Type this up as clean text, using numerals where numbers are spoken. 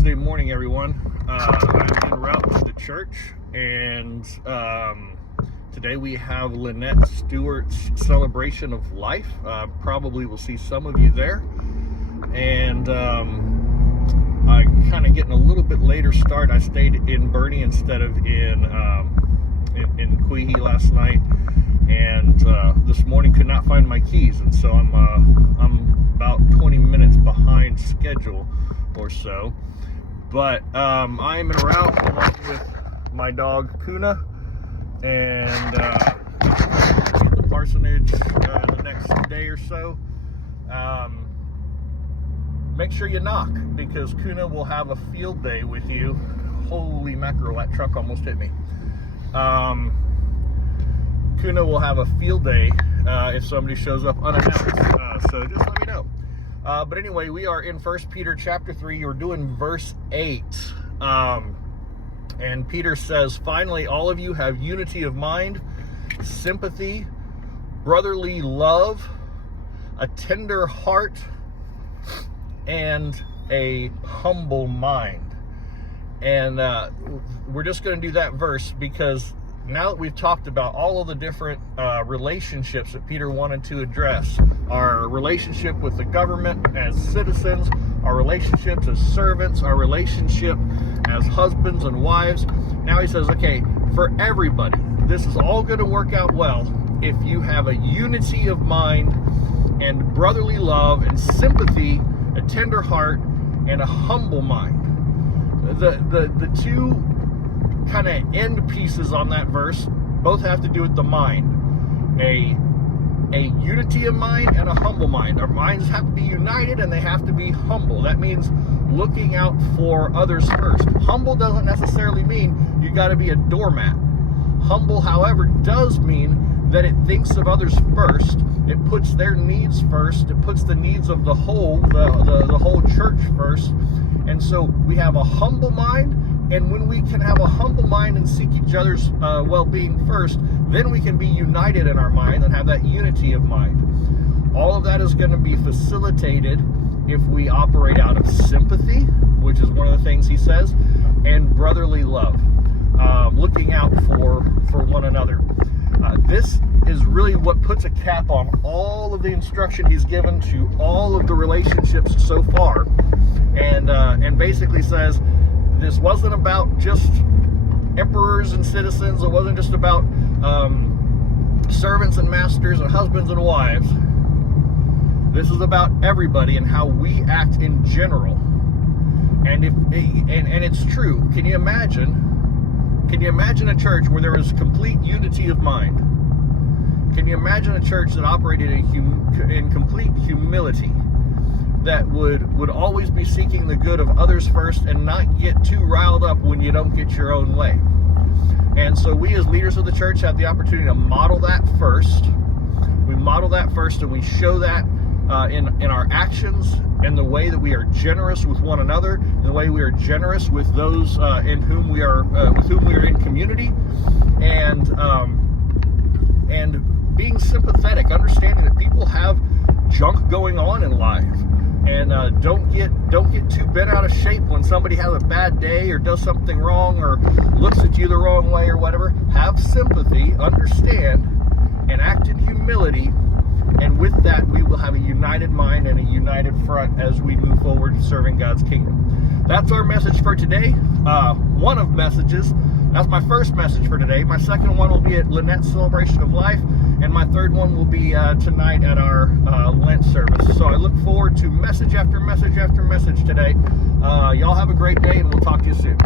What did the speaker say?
Wednesday morning, everyone. I'm en route to the church, and today we have Lynette Stewart's celebration of life. Probably will see some of you there, and I'm kind of getting a little bit later start. I stayed in Boerne instead of in Quehee last night, and this morning could not find my keys, and so I'm about 20 minutes behind schedule or so. But I'm en route along with my dog Kuna, and to the parsonage the next day or so. Make sure you knock, because Kuna will have a field day with you. Holy mackerel, that truck almost hit me. Kuna will have a field day if somebody shows up unannounced, so just let me know. But anyway, we are in 1 Peter chapter 3. We're doing verse 8. And Peter says, "Finally, all of you have unity of mind, sympathy, brotherly love, a tender heart, and a humble mind." And we're just going to do that verse because now that we've talked about all of the different relationships that Peter wanted to address, our relationship with the government as citizens, our relationships as servants, our relationship as husbands and wives, now he says, okay, for everybody, this is all going to work out well if you have a unity of mind and brotherly love and sympathy, a tender heart, and a humble mind. The two kind of end pieces on that verse both have to do with the mind. A unity of mind and a humble mind. Our minds have to be united and they have to be humble. That means looking out for others first. Humble doesn't necessarily mean you got to be a doormat. Humble, however, does mean that it thinks of others first. It puts their needs first. It puts the needs of the whole, the whole church first. And so we have a humble mind. And when we can have a humble mind and seek each other's well-being first, then we can be united in our mind and have that unity of mind. All of that is going to be facilitated if we operate out of sympathy, which is one of the things he says, and brotherly love, looking out for one another. This is really what puts a cap on all of the instruction he's given to all of the relationships so far, and basically says, this wasn't about just emperors and citizens. It wasn't just about servants and masters and husbands and wives. This is about everybody and how we act in general. And it's true. Can you imagine a church where there was complete unity of mind? Can you imagine a church that operated in complete humility? That would always be seeking the good of others first and not get too riled up when you don't get your own way. And so we as leaders of the church have the opportunity to model that first. We model that first, and we show that in our actions, in the way that we are generous with one another, in the way we are generous with those with whom we are in community, and being sympathetic, understanding that people have junk going on in life. And don't get too bent out of shape when somebody has a bad day or does something wrong or looks at you the wrong way or whatever. Have sympathy, understand, and act in humility. And with that, we will have a united mind and a united front as we move forward serving God's kingdom. That's our message for today. One of messages. That's my first message for today. My second one will be at Lynette's Celebration of Life, and my third one will be tonight at our Lent service. So I look forward to message after message after message today. Y'all have a great day, and we'll talk to you soon.